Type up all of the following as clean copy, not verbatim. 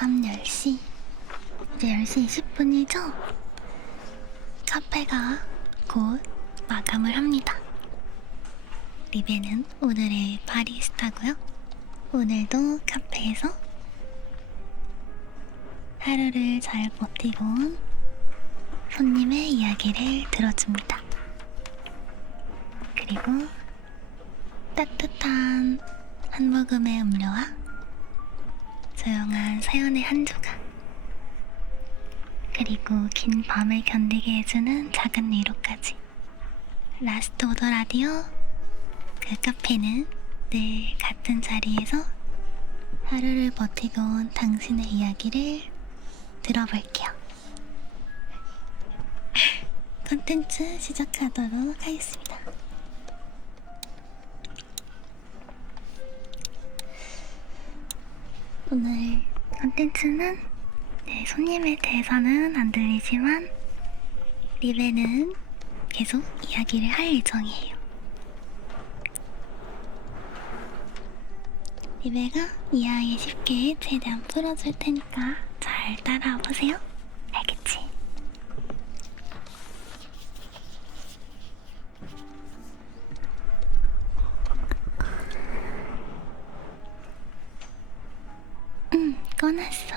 밤 10시. 이제 10시 20분이죠? 카페가 곧 마감을 합니다. 리베는 오늘의 바리스타고요. 오늘도 카페에서 하루를 잘 버티고 온 손님의 이야기를 들어줍니다. 그리고 따뜻한 한 모금의 음료와 조용한 사연의 한 조각, 그리고 긴 밤을 견디게 해주는 작은 위로까지. 라스트 오더 라디오. 그 카페는 늘 같은 자리에서 하루를 버티고 온 당신의 이야기를 들어볼게요. 컨텐츠 시작하도록 하겠습니다. 오늘 컨텐츠는 손님에 대해서는 안 들리지만 리베는 계속 이야기를 할 예정이에요. 리베가 이야기 쉽게 최대한 풀어줄 테니까 잘 따라와 보세요. 알겠지? 꺼놨어.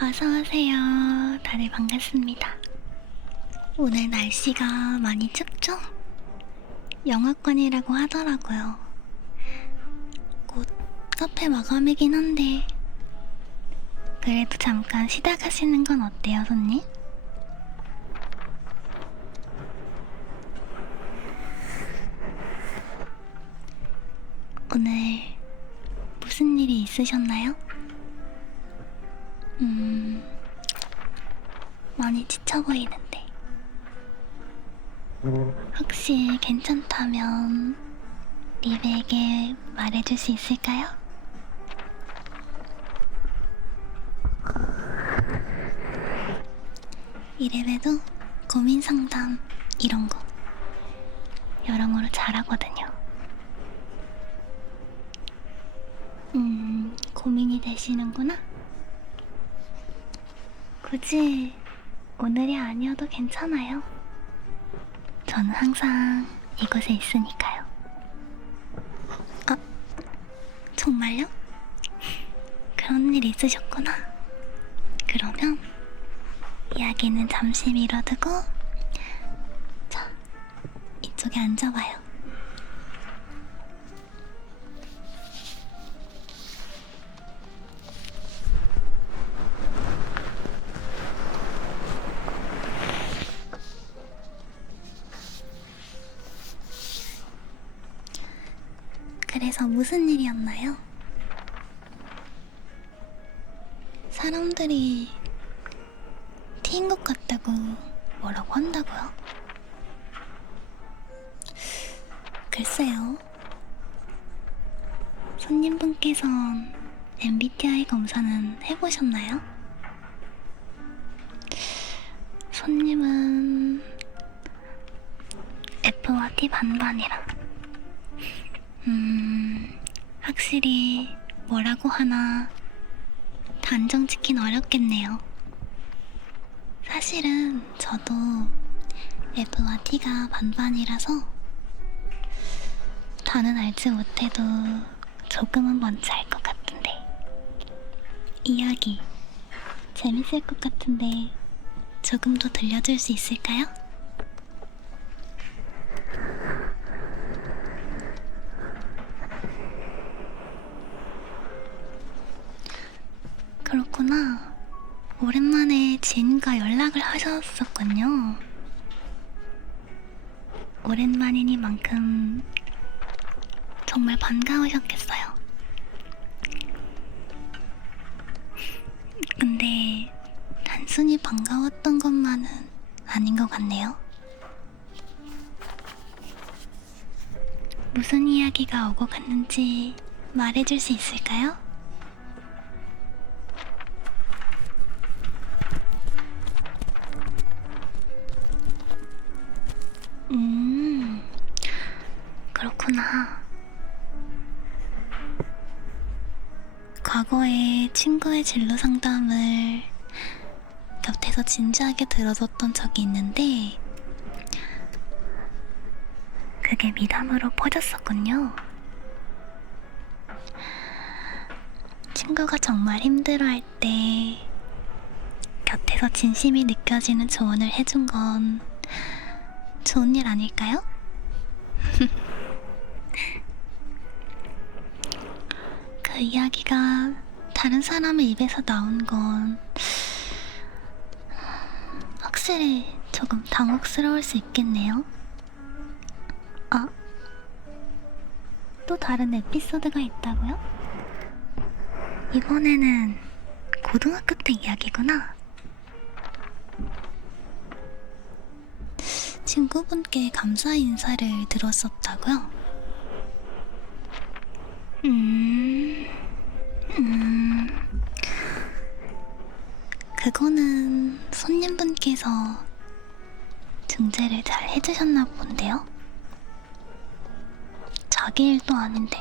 어서오세요. 다들 반갑습니다. 오늘 날씨가 많이 춥죠? 영하권이라고 하더라고요. 곧 카페 마감이긴 한데 그래도 잠깐 쉬다 가시는 건 어때요, 손님? 오늘 무슨 일이 있으셨나요? 많이 지쳐 보이는데. 혹시 괜찮다면 리베에게 말해줄 수 있을까요? 이래봬도 고민 상담 이런 거 여러모로 잘하거든요. 고민이 되시는구나? 굳이 오늘이 아니어도 괜찮아요. 저는 항상 이곳에 있으니까요. 정말요? 그런 일 있으셨구나. 그러면 이야기는 잠시 미뤄두고 자, 이쪽에 앉아봐요. 그래서 무슨 일이었나요? 사람들이 티인 것 같다고 뭐라고 한다고요? 글쎄요. 손님분께선 MBTI 검사는 해보셨나요? 손님은 F와 T 반반이라. 확실히 뭐라고 하나 단정 짓긴 어렵겠네요. 사실은 저도 F와 T가 반반이라서 다는 알지 못해도 조금은 뭔지 알 것 같은데. 이야기 재밌을 것 같은데 조금 더 들려줄 수 있을까요? 그렇구나. 오랜만에 지인과 연락을 하셨었군요. 오랜만이니만큼 정말 반가우셨겠어요. 근데 단순히 반가웠던 것만은 아닌 것 같네요. 무슨 이야기가 오고 갔는지 말해줄 수 있을까요? 그렇구나. 과거에 친구의 진로 상담을 곁에서 진지하게 들어줬던 적이 있는데 그게 미담으로 퍼졌었군요. 친구가 정말 힘들어할 때 곁에서 진심이 느껴지는 조언을 해준 건 좋은 일 아닐까요? 그 이야기가 다른 사람의 입에서 나온 건 확실히 조금 당혹스러울 수 있겠네요. 아, 또 다른 에피소드가 있다고요? 이번에는 고등학교 때 이야기구나. 친구분께 감사 인사를 들었었다고요? 그거는 손님분께서 중재를 잘 해주셨나 본데요? 자기 일도 아닌데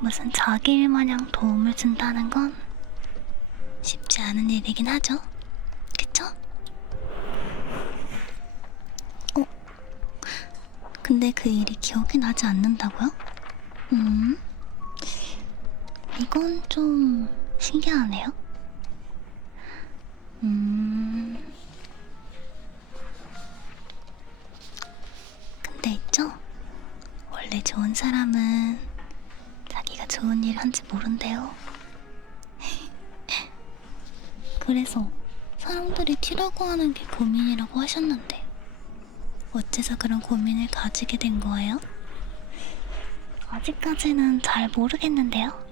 무슨 자기 일 마냥 도움을 준다는 건 쉽지 않은 일이긴 하죠. 그쵸? 근데 그 일이 기억이 나지 않는다고요? 이건 좀 신기하네요. 근데 있죠? 원래 좋은 사람은 자기가 좋은 일 한지 모른대요. 그래서 사람들이 티라고 하는 게 고민이라고 하셨는데 어째서 그런 고민을 가지게 된 거예요? 아직까지는 잘 모르겠는데요.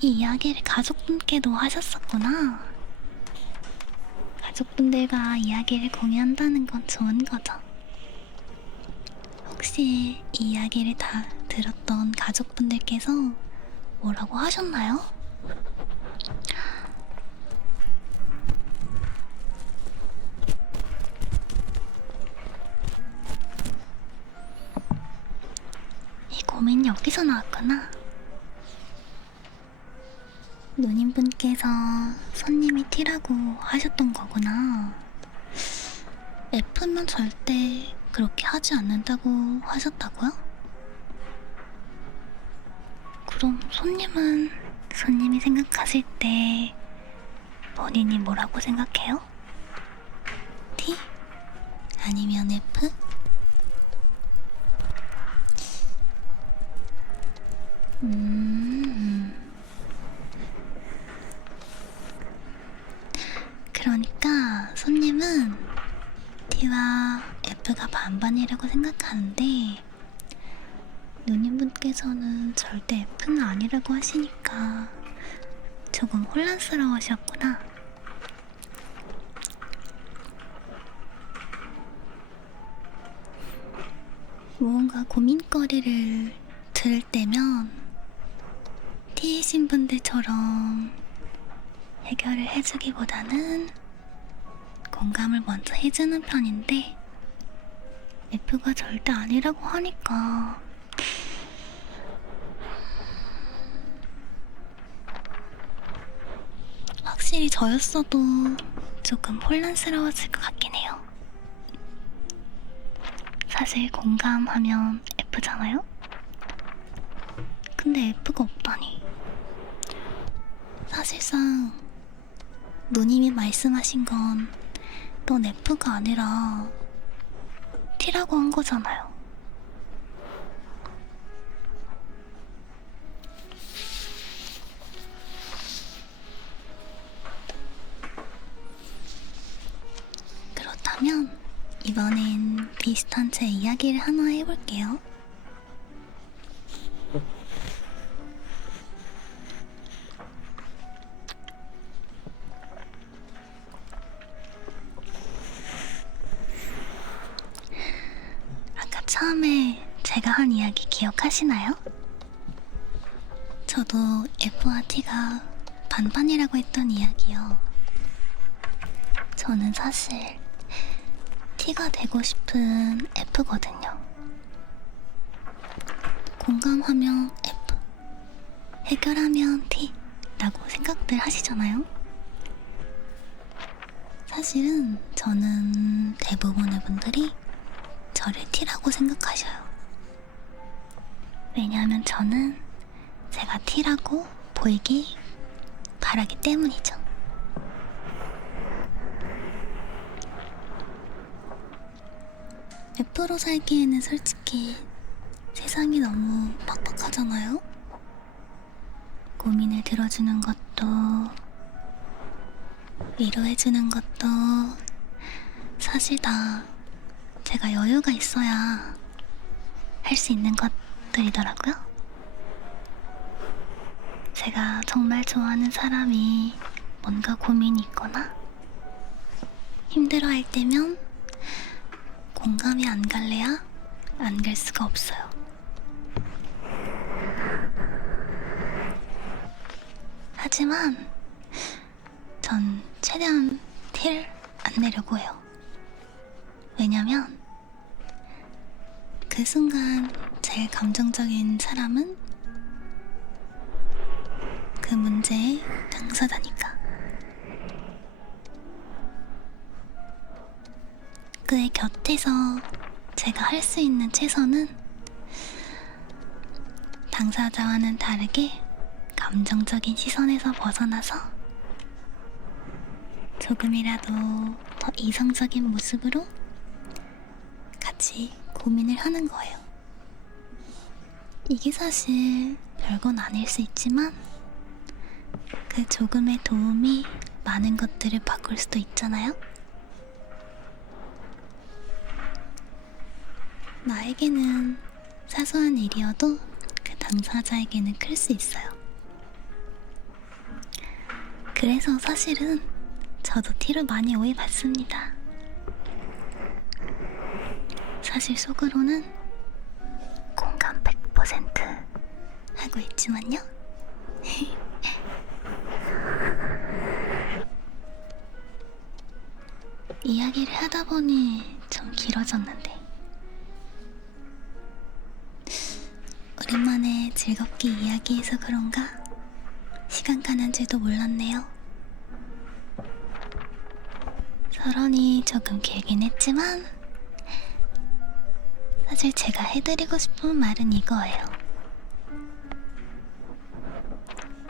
이 이야기를 가족분께도 하셨었구나. 가족분들과 이야기를 공유한다는 건 좋은 거죠. 혹시 이 이야기를 다 들었던 가족분들께서 뭐라고 하셨나요? 이 고민 여기서 나왔구나. 누님분께서 손님이 T라고 하셨던 거구나. F는 절대 그렇게 하지 않는다고 하셨다고요? 그럼 손님은 손님이 생각하실 때 본인이 뭐라고 생각해요? T? 아니면 F? 그러니까 손님은 T와 F가 반반이라고 생각하는데 누님분께서는 절대 F는 아니라고 하시니까 조금 혼란스러우셨구나. 무언가 고민거리를 들을 때면 T이신 분들처럼 해결을 해주기보다는 공감을 먼저 해주는 편인데 F가 절대 아니라고 하니까 확실히 저였어도 조금 혼란스러워질 것 같긴 해요. 사실 공감하면 F잖아요? 근데 F가 없다니. 사실상 누님이 말씀하신 건 넌 F가 아니라 T라고 한 거잖아요. 그렇다면 이번엔 비슷한 제 이야기를 하나 해볼게요. 아까 처음에 제가 한 이야기 기억하시나요? 저도 F와 T가 반반이라고 했던 이야기요. 저는 사실 T가 되고 싶은 F거든요. 공감하면 F, 해결하면 T 라고 생각들 하시잖아요? 사실은 저는 대부분의 분들이 저를 T라고 생각하셔요. 왜냐하면 저는 제가 T라고 보이기 바라기 때문이죠. F로 살기에는 솔직히 세상이 너무 팍팍하잖아요? 고민을 들어주는 것도, 위로해주는 것도 사실 다 제가 여유가 있어야 할 수 있는 것들이더라고요. 제가 정말 좋아하는 사람이 뭔가 고민이 있거나 힘들어할 때면 공감이 안 갈래야 안 갈 수가 없어요. 하지만 전 최대한 티를 안 내려고 해요. 왜냐면 그 순간 제일 감정적인 사람은 그 문제의 당사자니까. 그의 곁에서 제가 할 수 있는 최선은 당사자와는 다르게 감정적인 시선에서 벗어나서 조금이라도 더 이성적인 모습으로 같이 고민을 하는 거예요. 이게 사실 별건 아닐 수 있지만 그 조금의 도움이 많은 것들을 바꿀 수도 있잖아요? 나에게는 사소한 일이어도 그 당사자에게는 클 수 있어요. 그래서 사실은 저도 T로 많이 오해받습니다. 사실 속으로는 공감 100% 하고 있지만요. 이야기를 하다 보니 좀 길어졌는데 오랜만에 즐겁게 이야기해서 그런가 시간 가는 줄도 몰랐네요. 서론이 조금 길긴 했지만 사실 제가 해드리고 싶은 말은 이거예요.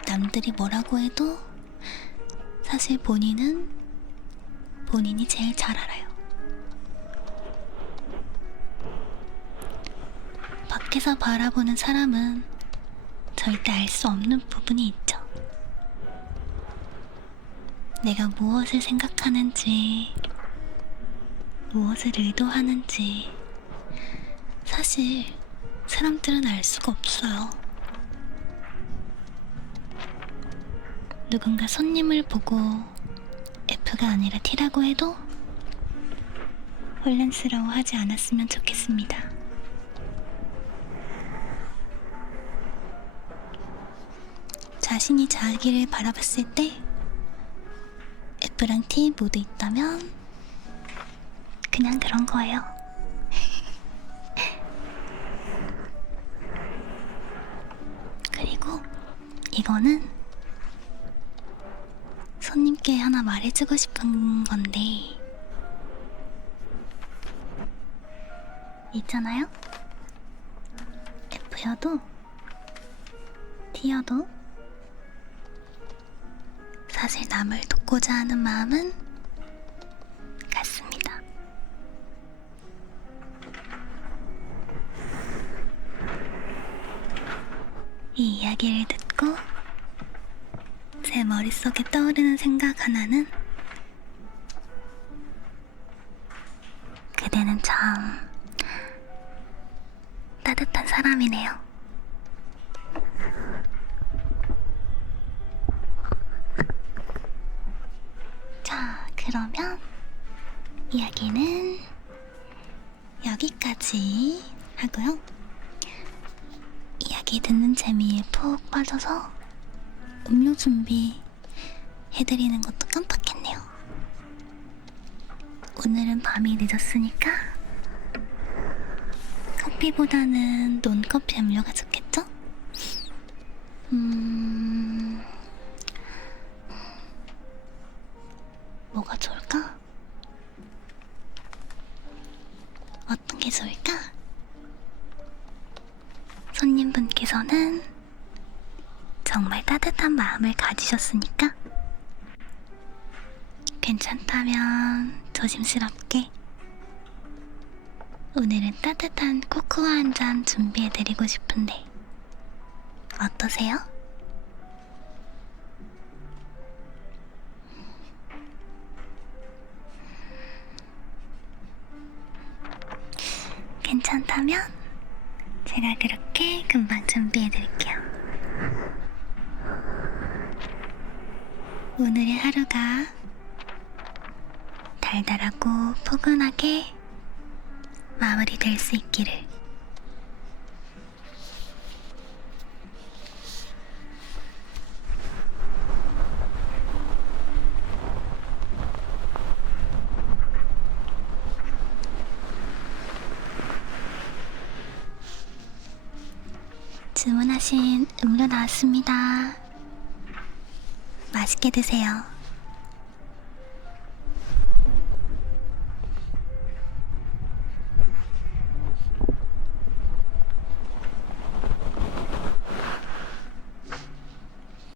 남들이 뭐라고 해도 사실 본인은 본인이 제일 잘 알아요. 밖에서 바라보는 사람은 절대 알 수 없는 부분이 있죠. 내가 무엇을 생각하는지, 무엇을 의도하는지 사실 사람들은 알 수가 없어요. 누군가 손님을 보고 F가 아니라 T라고 해도 혼란스러워하지 않았으면 좋겠습니다. 자신이 자기를 바라봤을 때 F랑 T 모두 있다면 그냥 그런 거예요. 그리고 이거는 손님께 하나 말해주고 싶은 건데 있잖아요? F여도 T여도 사실 남을 돕고자 하는 마음은 같습니다. 이 이야기를 듣고 제 머릿속에 떠오르는 생각 하나는 그대는 참 따뜻한 사람이네요. 자, 그러면 이야기는 여기까지 하고요. 이야기 듣는 재미에 푹 빠져서 음료 준비 해드리는 것도 깜빡했네요. 오늘은 밤이 늦었으니까 커피보다는 논커피 음료가 좋겠죠? 뭐가 좋을까? 어떤 게 좋을까? 손님분께서는 정말 따뜻한 마음을 가지셨으니까 괜찮다면 조심스럽게 오늘은 따뜻한 코코아 한 잔 준비해드리고 싶은데 어떠세요? 괜찮다면 제가 그렇게 금방 준비해드릴게요. 오늘의 하루가 달달하고 포근하게 마무리될 수 있기를. 주문하신 음료 나왔습니다. 맛있게 드세요.